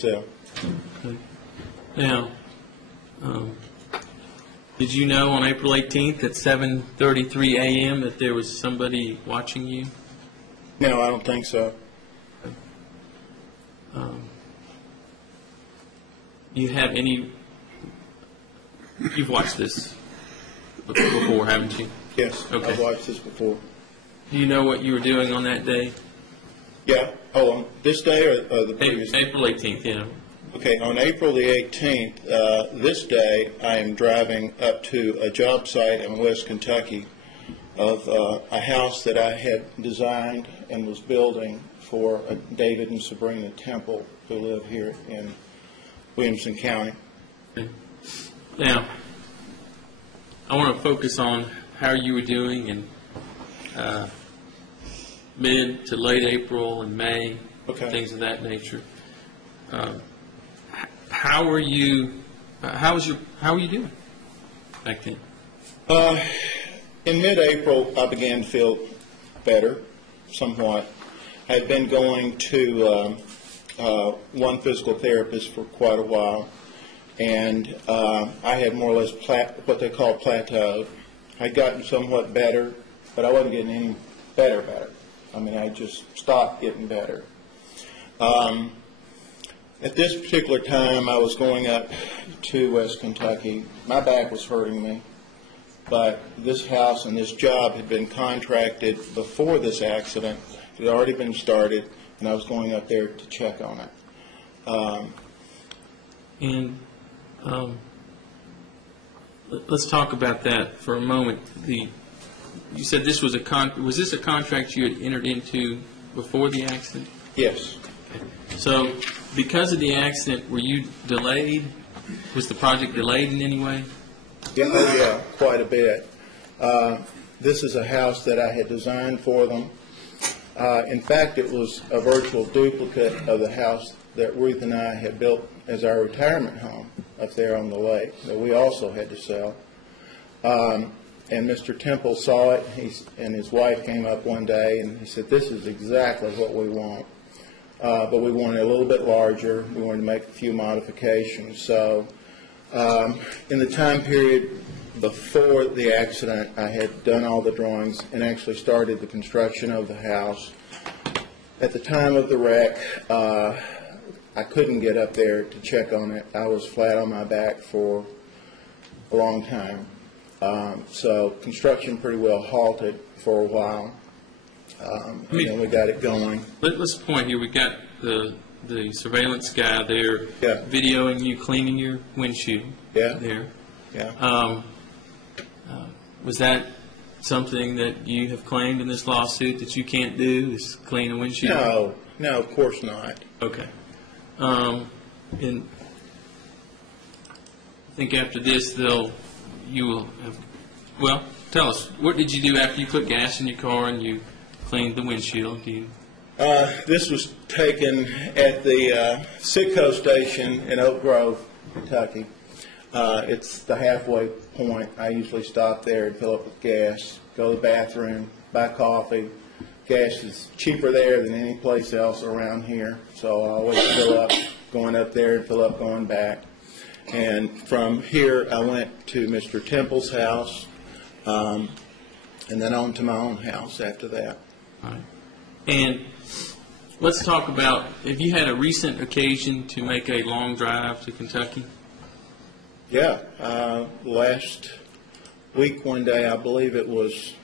sell. Okay. Now, did you know on April 18th at 7:33 a.m. that there was somebody watching you? No, I don't think so. You have any? You've watched this before, haven't you? Yes, Okay. I've watched this before. Do you know what you were doing on that day? Yeah. Oh, on this day or the previous day? April 18th, yeah. Okay, on April the 18th, this day, I am driving up to a job site in West Kentucky of a house that I had designed and was building for David and Sabrina Temple, who live here in Williamson County. Okay. Now, I want to focus on how you were doing in mid to late April and May, things of that nature. How were you? How were you doing back then? In mid-April, I began to feel better, somewhat. I had been going to one physical therapist for quite a while, and I had more or less what they call plateaued. I'd gotten somewhat better, but I wasn't getting any better. I mean, I just stopped getting better. At this particular time, I was going up to West Kentucky. My back was hurting me, but this house and this job had been contracted before this accident. It had already been started, and I was going up there to check on it. Let's talk about that for a moment. You said this was was this a contract you had entered into before the accident? Yes. So, because of the accident, were you delayed? Was the project delayed in any way? Yeah, quite a bit. This is a house that I had designed for them. In fact, it was a virtual duplicate of the house that Ruth and I had built as our retirement home up there on the lake that we also had to sell. And Mr. Temple saw it, and his wife came up one day and he said, "This is exactly what we want." But we wanted it a little bit larger. We wanted to make a few modifications. So in the time period before the accident, I had done all the drawings and actually started the construction of the house. At the time of the wreck, I couldn't get up there to check on it. I was flat on my back for a long time. So construction pretty well halted for a while. And then we got it going. Let's point here. We got the surveillance guy there videoing you cleaning your windshield. Yeah. There. Yeah. Was that something that you have claimed in this lawsuit that you can't do, is clean a windshield? No, of course not. Okay. And I think after this, you will have. Well, tell us, what did you do after you put gas in your car and you cleaned the windshield? This was taken at the Sitco station in Oak Grove, Kentucky. It's the halfway point. I usually stop there and fill up with gas, go to the bathroom, buy coffee. Gas is cheaper there than any place else around here, so I always fill up going up there and fill up going back. And from here, I went to Mr. Temple's house, and then on to my own house after that. All right. And let's talk about, have you had a recent occasion to make a long drive to Kentucky? Yeah. Last week, one day, I believe it was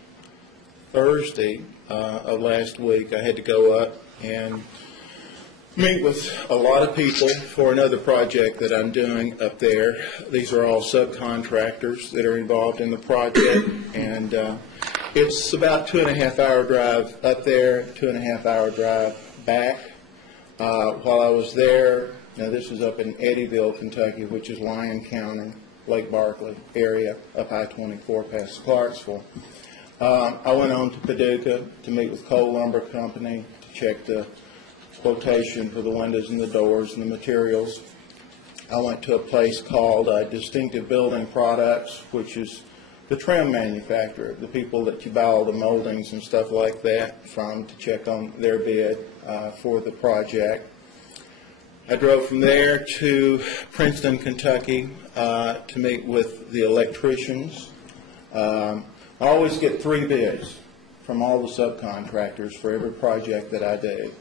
Thursday of last week, I had to go up and meet with a lot of people for another project that I'm doing up there. These are all subcontractors that are involved in the project, and it's about 2.5-hour drive up there, 2.5-hour drive back. While I was there, now this is up in Eddyville, Kentucky, which is Lyon County, Lake Barkley area, up I-24 past Clarksville. I went on to Paducah to meet with Cole Lumber Company to check the quotation for the windows and the doors and the materials. I went to a place called Distinctive Building Products, which is the trim manufacturer, the people that you buy all the moldings and stuff like that from, to check on their bid for the project. I drove from there to Princeton, Kentucky, to meet with the electricians. I always get 3 bids from all the subcontractors for every project that I do,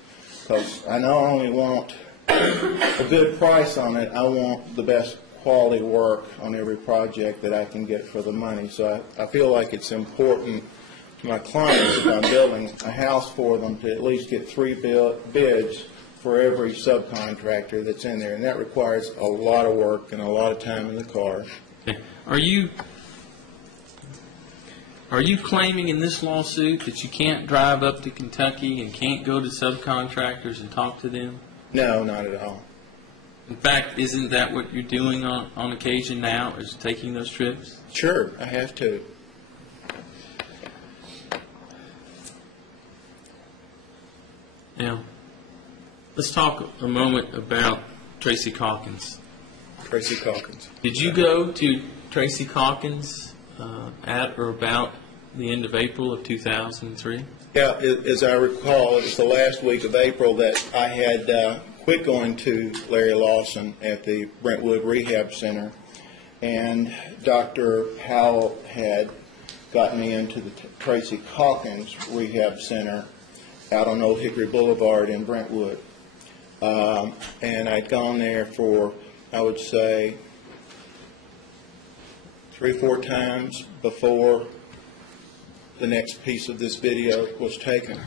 because I not only want a good price on it, I want the best quality work on every project that I can get for the money. So I feel like it's important to my clients, if I'm building a house for them, to at least get 3 bids for every subcontractor that's in there, and that requires a lot of work and a lot of time in the car. Okay. Are you claiming in this lawsuit that you can't drive up to Kentucky and can't go to subcontractors and talk to them? No, not at all. In fact, isn't that what you're doing on occasion now, is taking those trips? Sure, I have to. Now, let's talk a moment about Tracy Calkins. Tracy Calkins. Did you go to Tracy Calkins at or about the end of April of 2003? Yeah, as I recall, it was the last week of April that I had quit going to Larry Lawson at the Brentwood Rehab Center, and Dr. Howell had got me into the Tracy Calkins Rehab Center out on Old Hickory Boulevard in Brentwood. And I'd gone there for, I would say, 3 or 4 times before the next piece of this video was taken.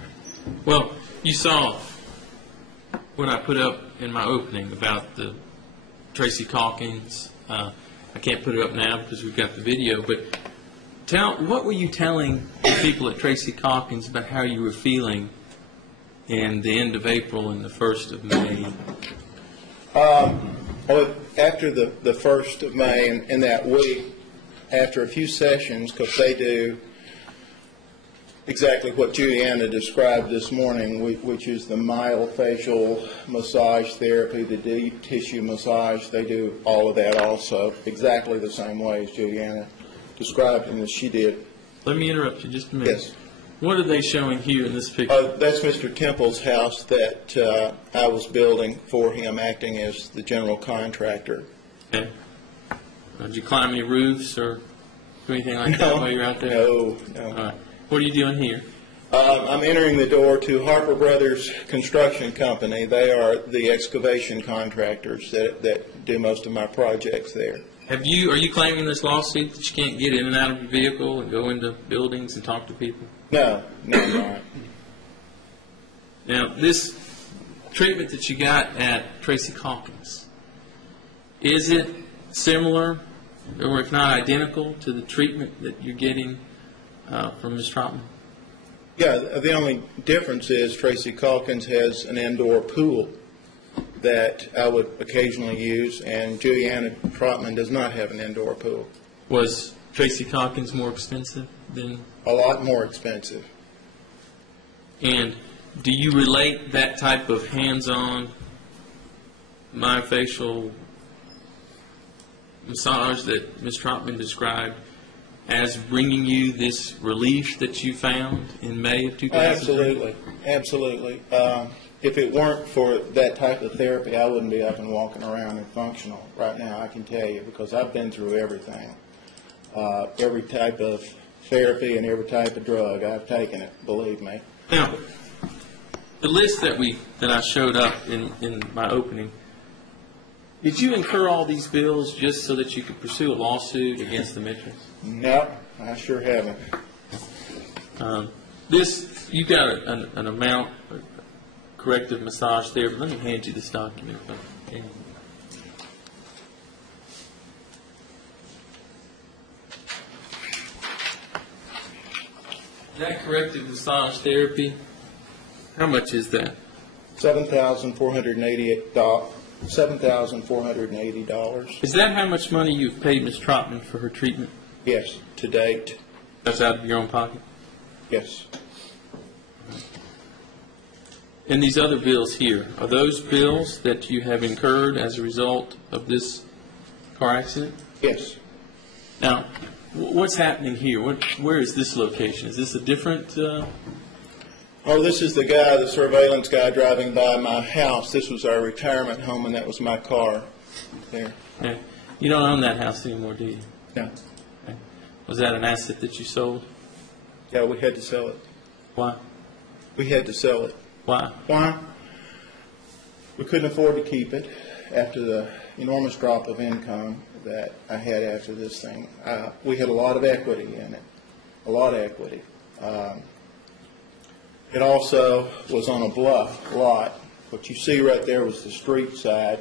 Well, you saw what I put up in my opening about the Tracy Calkins. I can't put it up now because we've got the video, but what were you telling the people at Tracy Calkins about how you were feeling in the end of April and the 1st of May? After the 1st of May, and in that week, after a few sessions, because they do exactly what Juliana described this morning, which is the myofascial massage therapy, the deep tissue massage. They do all of that also, exactly the same way as Juliana described and as she did. Let me interrupt you just a minute. Yes. What are they showing here in this picture? That's Mr. Temple's house that I was building for him, acting as the general contractor. Okay. Did you climb any roofs or do anything like that while you're out there? No. All right. What are you doing here? I'm entering the door to Harper Brothers Construction Company. They are the excavation contractors that do most of my projects there. Are you claiming this lawsuit that you can't get in and out of your vehicle and go into buildings and talk to people? No, I'm not. Now, this treatment that you got at Tracy Calkins, is it similar or if not identical to the treatment that you're getting from Ms. Trotman? Yeah, the only difference is Tracy Calkins has an indoor pool that I would occasionally use, and Juliana Trotman does not have an indoor pool. Was Tracy Calkins more expensive than? A lot more expensive. And do you relate that type of hands-on myofascial massage that Ms. Trotman described as bringing you this relief that you found in May of 2003? Absolutely. If it weren't for that type of therapy, I wouldn't be up and walking around and functional right now, I can tell you, because I've been through everything. Every type of therapy and every type of drug, I've taken it, believe me. Now, the list that I showed up in my opening, did you incur all these bills just so that you could pursue a lawsuit against the Mitchells? No, I sure haven't. You got an amount of corrective massage therapy. Let me hand you this document. That corrective massage therapy, how much is that? $7,480. Is that how much money you've paid Ms. Trotman for her treatment? Yes, to date. That's out of your own pocket? Yes. And these other bills here, are those bills that you have incurred as a result of this car accident? Yes. Now, what's happening here? Where is this location? Is this a different Oh, this is the guy, the surveillance guy driving by my house. This was our retirement home, and that was my car there. Okay. You don't own that house anymore, do you? No. Okay. Was that an asset that you sold? Yeah, we had to sell it. Why? We had to sell it. Why? Why? We couldn't afford to keep it after the enormous drop of income that I had after this thing. We had a lot of equity in it, a lot of equity. It also was on a bluff lot. What you see right there was the street side.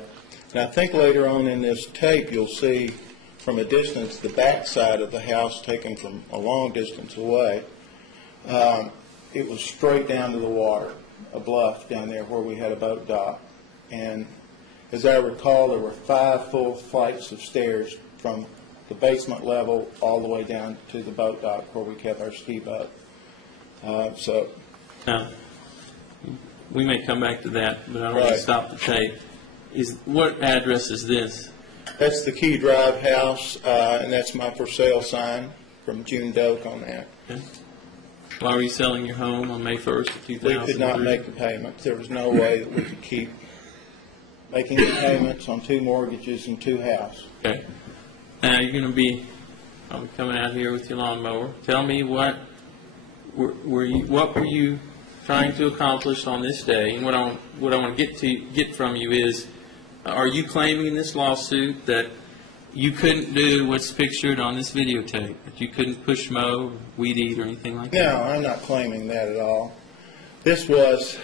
And I think later on in this tape you'll see from a distance the back side of the house taken from a long distance away. It was straight down to the water, a bluff down there where we had a boat dock. And as I recall, there were 5 full flights of stairs from the basement level all the way down to the boat dock where we kept our ski boat. Now, we may come back to that, but I don't want to stop the tape. What address is this? That's the Key Drive house, and that's my for sale sign from June Doak on that. Okay. Why were you selling your home on May 1st of 2003? We could not make the payments. There was no way that we could keep making the payments on 2 mortgages and 2 houses. Okay. Now you're going to be coming out here with your lawnmower. Tell me what were you trying to accomplish on this day? And what I want to get from you is, are you claiming in this lawsuit that you couldn't do what's pictured on this videotape? That you couldn't push mow, weed eat, or anything like that? No, I'm not claiming that at all. This was,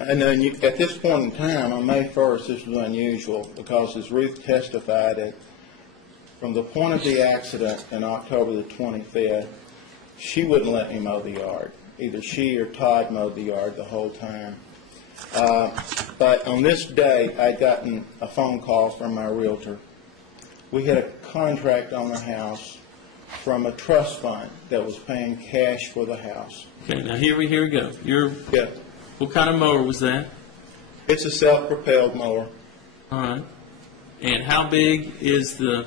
and then at this point in time, on May 1st, this was unusual because as Ruth testified, from the point of the accident in October the 25th, she wouldn't let me mow the yard. Either she or Todd mowed the yard the whole time. But on this day, I'd gotten a phone call from my realtor. We had a contract on the house from a trust fund that was paying cash for the house. Okay, now here we go. Yeah. What kind of mower was that? It's a self-propelled mower. All right. And how big is the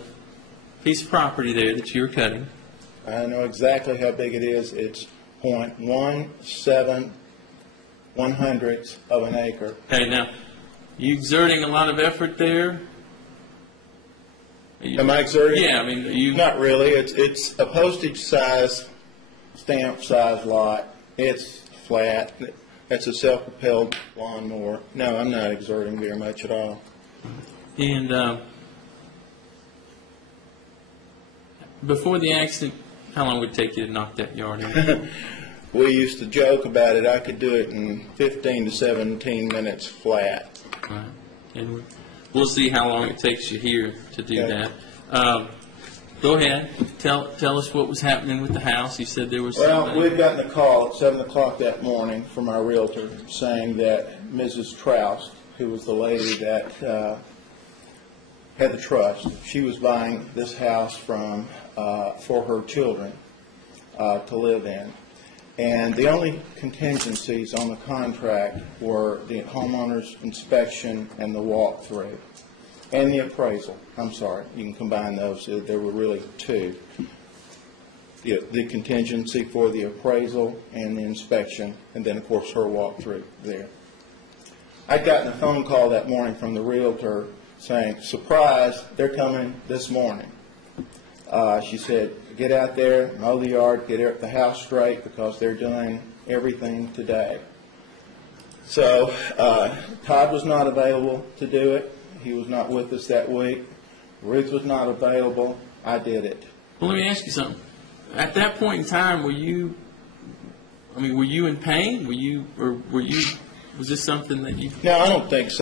piece of property there that you're cutting? I know exactly how big it is. It's 0.17 of an acre. Okay, now, you exerting a lot of effort there? Am I exerting? Yeah, I mean, you... Not really. It's a postage size, stamp size lot. It's flat. It's a self-propelled lawnmower. No, I'm not exerting very much at all. And before the accident, how long would it take you to knock that yard in? We used to joke about it. I could do it in 15 to 17 minutes flat. Right. And we'll see how long it takes you here to do that. Go ahead. Tell us what was happening with the house. You said there was Well, we'd gotten a call at 7 o'clock that morning from our realtor saying that Mrs. Troust, who was the lady that had the trust, she was buying this house for her children to live in. And the only contingencies on the contract were the homeowner's inspection and the walkthrough, and the appraisal. I'm sorry, you can combine those. There were really 2. The contingency for the appraisal and the inspection, and then, of course, her walkthrough there. I'd gotten a phone call that morning from the realtor saying, surprise, they're coming this morning. She said, get out there, mow the yard, get the house straight because they're doing everything today. So Todd was not available to do it. He was not with us that week. Ruth was not available. I did it. Well, let me ask you something. At that point in time, were you in pain? Was this something that you... No, I don't think so.